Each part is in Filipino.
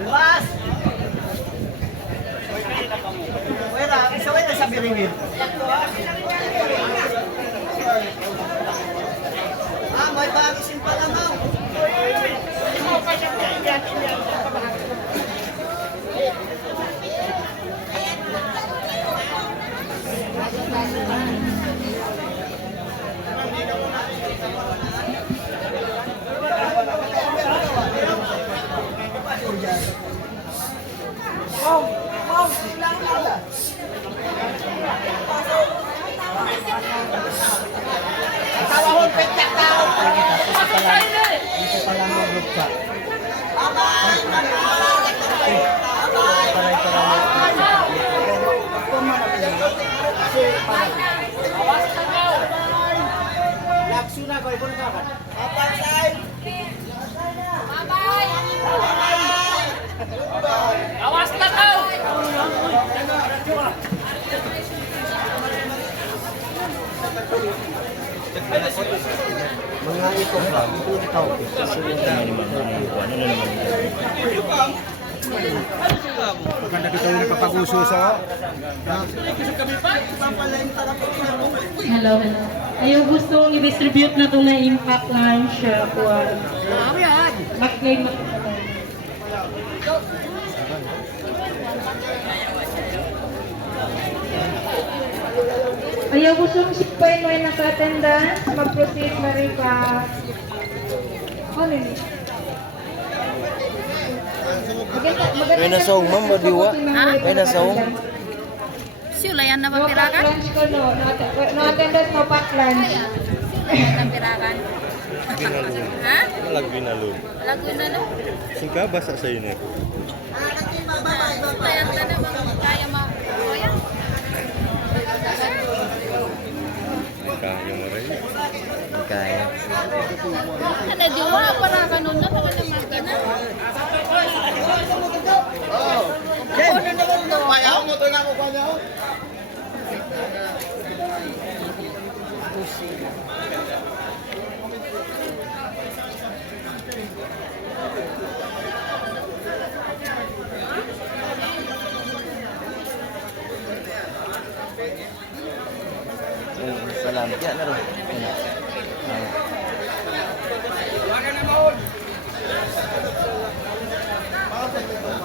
Bas! Wala, isa wala sa biringin. May bagisin pala mo. Tawahon petak tao. Ito pala mo group chat. Laksuna ko ibon ka ba? Bye. Awas na ka. Mga ikong ba? Ikaw. Maganda kita yung napapaguso sa Hello. Ayaw gustong i-distribute na itong na-impact lunch for mag-claim na. Ayaw gustong sipay mo yung naka-attendance, mag-proceed na rin pa. Ano yun? May nasaong, ma'am, madiwa. May nasaong. Sila yan na papirakan? Lunch ko no attendance, no pack lunch. Sila yan na pirakan. Ha? Lagu na lo. Lago na no? Singka basa sa inyo. Kaya ka na bang kaya ma-kuya? Kaya mo rin. Kaya. Ano diwa? Para ka nun na naman ang magana. Payaw mo to na mo payaw. Salam. Ya, naroon.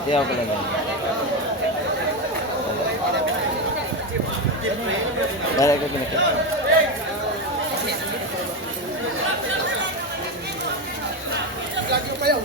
Dia apa lagi? Balik ke sini. Lagi payaw.